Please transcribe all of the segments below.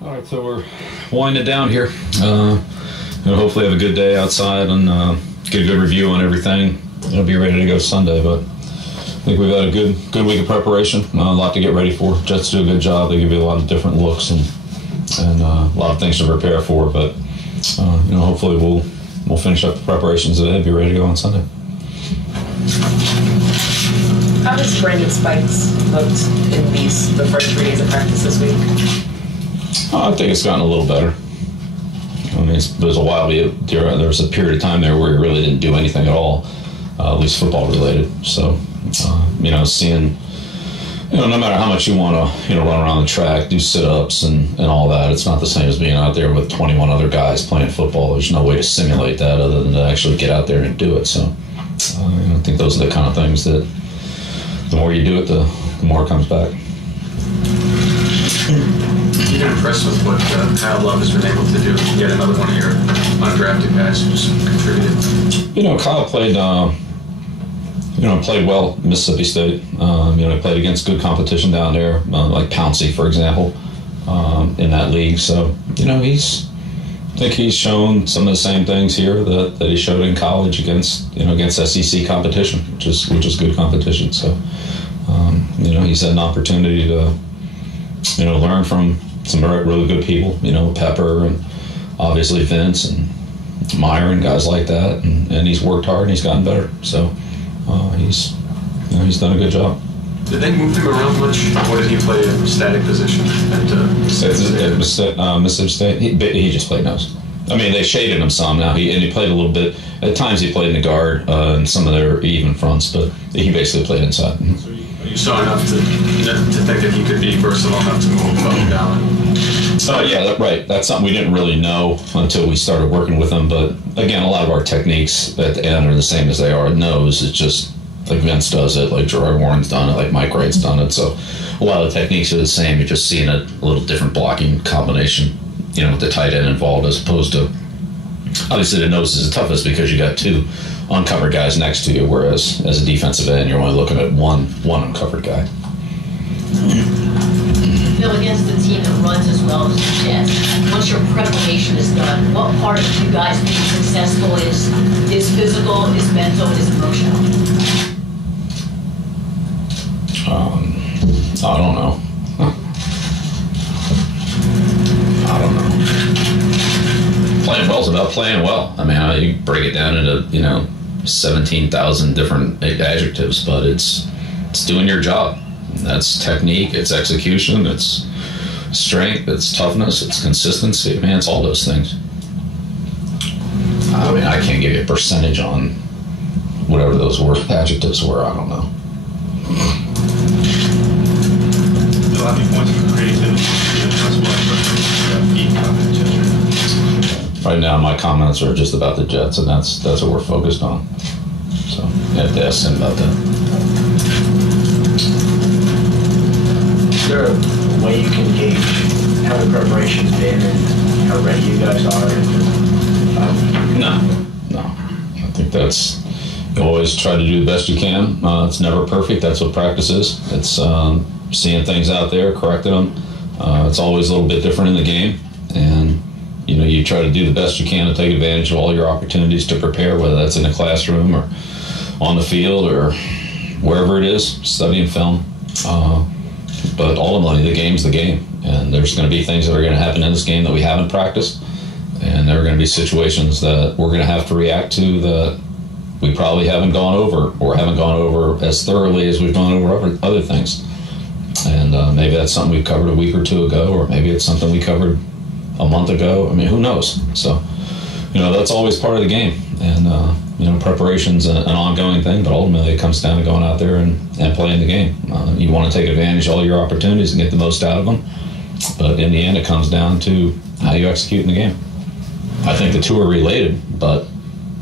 All right, so we're winding down here. Hopefully have a good day outside and get a good review on everything. It'll be ready to go Sunday, but I think we've had a good week of preparation. A lot to get ready for. Jets do a good job. They give you a lot of different looks and a lot of things to prepare for. But hopefully we'll finish up the preparations today and be ready to go on Sunday. How has Brandon Spikes looked in the first 3 days of practice this week? I think it's gotten a little better. I mean, there was a while, there was a period of time there where he really didn't do anything at all, at least football related. So, seeing, no matter how much you want to, run around the track, do sit-ups and all that, it's not the same as being out there with 21 other guys playing football. There's no way to simulate that other than to actually get out there and do it. So, I think those are the kind of things that the more you do it, the more it comes back. You've been impressed with what Kyle Love has been able to do. Yet another one of your undrafted guys who just contributed. Kyle played well at Mississippi State. He played against good competition down there, like Pouncey, for example, in that league. So, I think he's shown some of the same things here that he showed in college against SEC competition, which is good competition. So, he's had an opportunity to, learn from some really good people, Pepper and obviously Vince and Meyer and guys like that, and he's worked hard and he's gotten better. So he's done a good job. Did they move him around much, or did he play a static position at Mississippi State? He just played nose. I mean, they shaded him some now. He played a little bit. At times he played in the guard and some of their even fronts, but he basically played inside. So you saw enough to think that he could be versatile enough to move up and down. Yeah, right. That's something we didn't really know until we started working with him. But again, a lot of our techniques at the end are the same as they are at nose. It's just like Vince does it, like Gerard Warren's done it, like Mike Wright's done it. So a lot of the techniques are the same. You're just seeing a little different blocking combination, with the tight end involved, as opposed to, obviously the nose is the toughest because you got 2 uncovered guys next to you, whereas as a defensive end, you're only looking at one uncovered guy. Bill, against the team that runs as well as the Jets, once your preparation is done, what part of you guys being successful is physical, is mental, is emotional? I don't know. Playing well is about playing well. I mean, you break it down into 17,000 different adjectives, but it's doing your job. That's technique, it's execution, it's strength, it's toughness, it's consistency. Man, it's all those things. I mean, I can't give you a percentage on whatever those adjectives were. I don't know. A lot of points for creativity. Right now, my comments are just about the Jets, and that's what we're focused on. So you have to ask him about that. Is there a way you can gauge how the preparation's been and how ready you guys are? No. I think that's, you always try to do the best you can. It's never perfect. That's what practice is. It's seeing things out there, correcting them. It's always a little bit different in the game, and you try to do the best you can to take advantage of all your opportunities to prepare, whether that's in a classroom or on the field or wherever it is, studying film. But ultimately, the game's the game, and there's going to be things that are going to happen in this game that we haven't practiced, and there are going to be situations that we're going to have to react to that we probably haven't gone over or haven't gone over as thoroughly as we've gone over other things. And maybe that's something we covered a week or 2 ago, or maybe it's something we covered a month ago. I mean, who knows? So, that's always part of the game. And, preparation's an ongoing thing, but ultimately it comes down to going out there and playing the game. You want to take advantage of all your opportunities and get the most out of them. But in the end, it comes down to how you execute in the game. I think the 2 are related, but,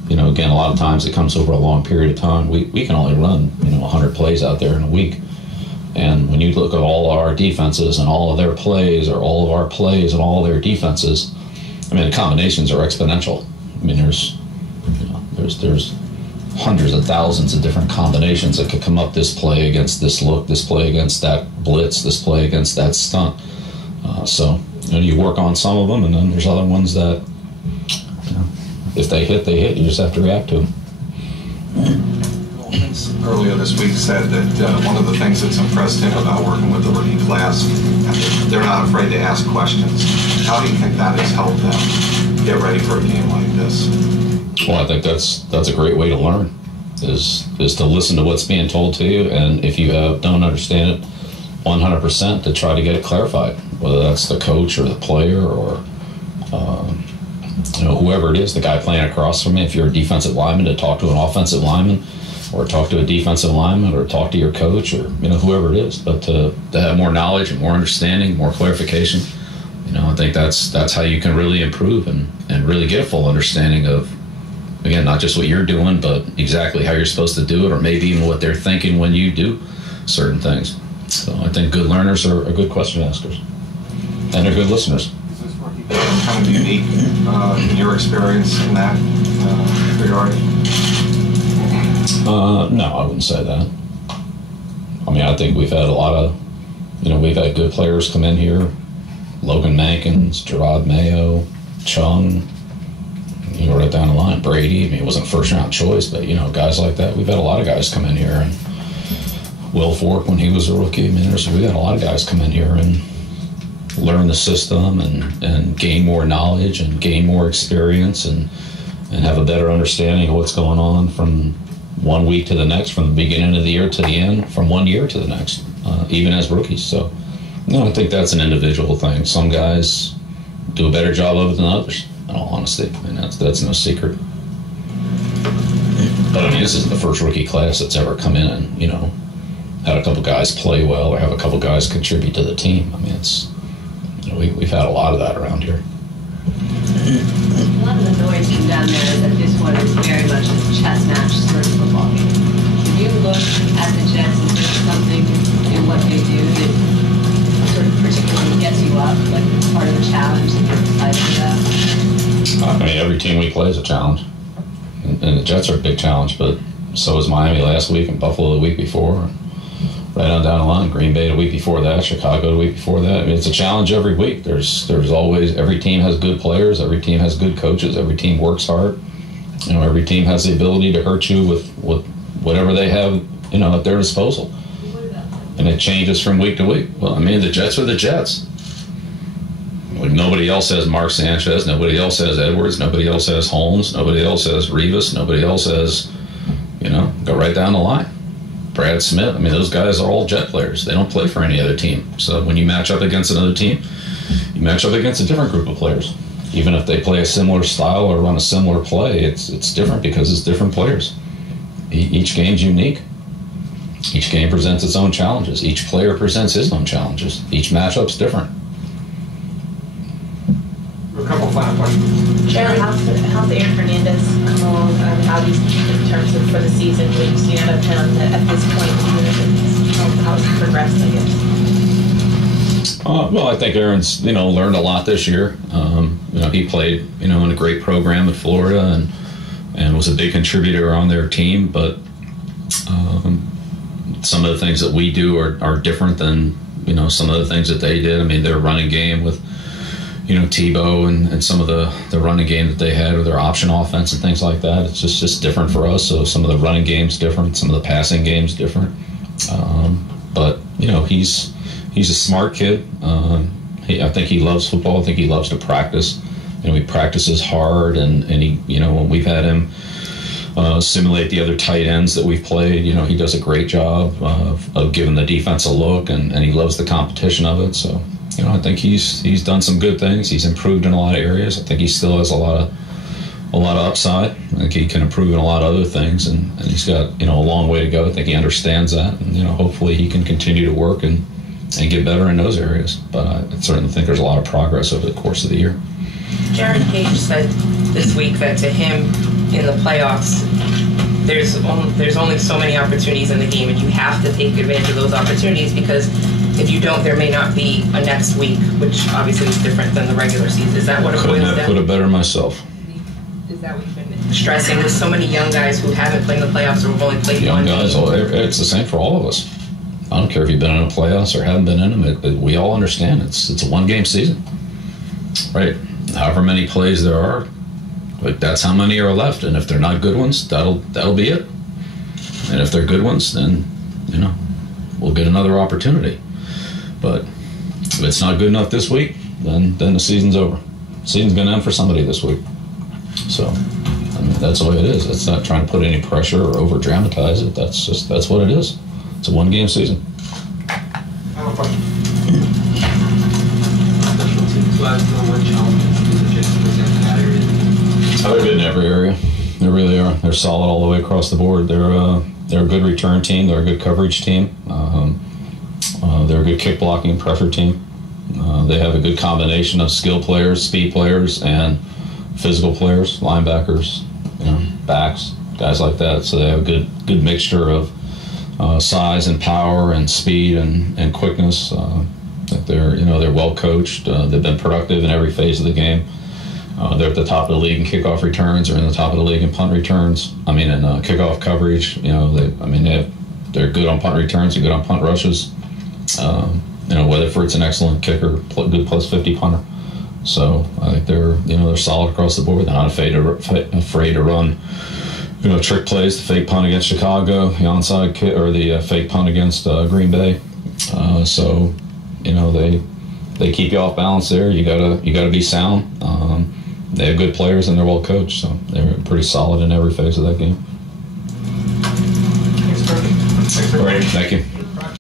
again, a lot of times it comes over a long period of time. We can only run, 100 plays out there in a week. And when you look at all our defenses and all of their plays, or all of our plays and all of their defenses, I mean, the combinations are exponential. I mean, there's hundreds of thousands of different combinations that could come up this play against this look, this play against that blitz, this play against that stunt. So, you work on some of them, and then there's other ones that, if they hit, they hit. You just have to react to them. Earlier this week said that one of the things that's impressed him about working with the rookie class, they're not afraid to ask questions. How do you think that has helped them get ready for a game like this? Well, I think that's a great way to learn, is to listen to what's being told to you, and if you don't understand it 100%, to try to get it clarified, whether that's the coach or the player or whoever it is, the guy playing across from me. If you're a defensive lineman, to talk to an offensive lineman, or talk to a defensive lineman, or talk to your coach, or whoever it is. But to have more knowledge and more understanding, more clarification, I think that's how you can really improve and really get a full understanding of, again, not just what you're doing, but exactly how you're supposed to do it, or maybe even what they're thinking when you do certain things. So I think good learners are good question askers, and they're good listeners. Is this rookie kind of unique in your experience in that regard? No, I wouldn't say that. I mean, I think we've had a lot of, we've had good players come in here. Logan Mankins, Gerard Mayo, Chung, right down the line. Brady, I mean, it wasn't a first-round choice, but, guys like that. We've had a lot of guys come in here. And Will Fork, when he was a rookie, I mean, we've had a lot of guys come in here and learn the system and gain more knowledge and gain more experience and have a better understanding of what's going on from 1 week to the next, from the beginning of the year to the end, from 1 year to the next, even as rookies. So, I think that's an individual thing. Some guys do a better job of it than others, in all honesty. I mean, that's no secret. But, I mean, this isn't the first rookie class that's ever come in and, had a couple guys play well or have a couple guys contribute to the team. I mean, it's, we've had a lot of that around here. A lot of the noise from down there is that this one is very much a chess match sort of football game. When you look at the Jets, is there something in what they do that sort of particularly gets you up, like part of the challenge that you're excited about? I mean, every team we play is a challenge. And the Jets are a big challenge, but so was Miami last week and Buffalo the week before. Right on down the line, Green Bay the week before that, Chicago the week before that. I mean, it's a challenge every week. There's always, every team has good players, every team has good coaches, every team works hard. Every team has the ability to hurt you with whatever they have, at their disposal. And it changes from week to week. Well, I mean, the Jets are the Jets. Like, nobody else has Mark Sanchez, nobody else has Edwards, nobody else has Holmes, nobody else has Rivas, nobody else has, go right down the line. Brad Smith, I mean, those guys are all Jet players. They don't play for any other team. So when you match up against another team, you match up against a different group of players. Even if they play a similar style or run a similar play, it's different because it's different players. Each game's unique. Each game presents its own challenges. Each player presents his own challenges. Each matchup's different. A couple final questions. Jerry, how's Aaron Hernandez come along, and how do you, in terms of for the season, what you've seen out of him at this point, how's he progressed, I guess? Well, I think Aaron's, learned a lot this year. He played, in a great program in Florida and was a big contributor on their team, but some of the things that we do are different than, some of the things that they did. I mean, their running game with, Tebow and some of the running game that they had, or their option offense and things like that. It's just different for us. So some of the running game's different, some of the passing game's different. But he's a smart kid. I think he loves football. I think he loves to practice. He practices hard, and he, when we've had him simulate the other tight ends that we've played, he does a great job of giving the defense a look, and he loves the competition of it. So. I think he's done some good things. He's improved in a lot of areas. I think he still has a lot of upside. I think he can improve in a lot of other things, and he's got a long way to go. I think he understands that, and hopefully he can continue to work and get better in those areas. But I certainly think there's a lot of progress over the course of the year. Jared Page said this week that to him in the playoffs, there's only so many opportunities in the game, and you have to take advantage of those opportunities, because if you don't, there may not be a next week, which obviously is different than the regular season. Is that what it boils down? Couldn't have put it better myself. Is that what you've been stressing? There's so many young guys who haven't played in the playoffs or have only played one game. It's the same for all of us. I don't care if you've been in the playoffs or haven't been in them. We all understand it's a one-game season. Right. However many plays there are, like that's how many are left. And if they're not good ones, that'll be it. And if they're good ones, then we'll get another opportunity. But if it's not good enough this week, then the season's over. The season's going to end for somebody this week. So that's the way it is. It's not trying to put any pressure or over dramatize it. That's what it is. It's a 1-game season. Final question. They're good in every area. They really are. They're solid all the way across the board. They're a good return team. They're a good coverage team. They're a good kick blocking pressure team. They have a good combination of skill players, speed players, and physical players, linebackers, backs, guys like that. So they have a good mixture of size and power and speed and quickness. They're well coached. They've been productive in every phase of the game. They're at the top of the league in kickoff returns. They're in the top of the league in punt returns. In kickoff coverage. They're good on punt returns. They're good on punt rushes. Weatherford's an excellent kicker, good plus 50 punter. So I think they're solid across the board. They're not afraid to run, trick plays, the fake punt against Chicago, the onside kick, or the fake punt against Green Bay. They keep you off balance there. You gotta be sound. They have good players and they're well coached, so they're pretty solid in every phase of that game. Thanks, Perfect. All right, thank you.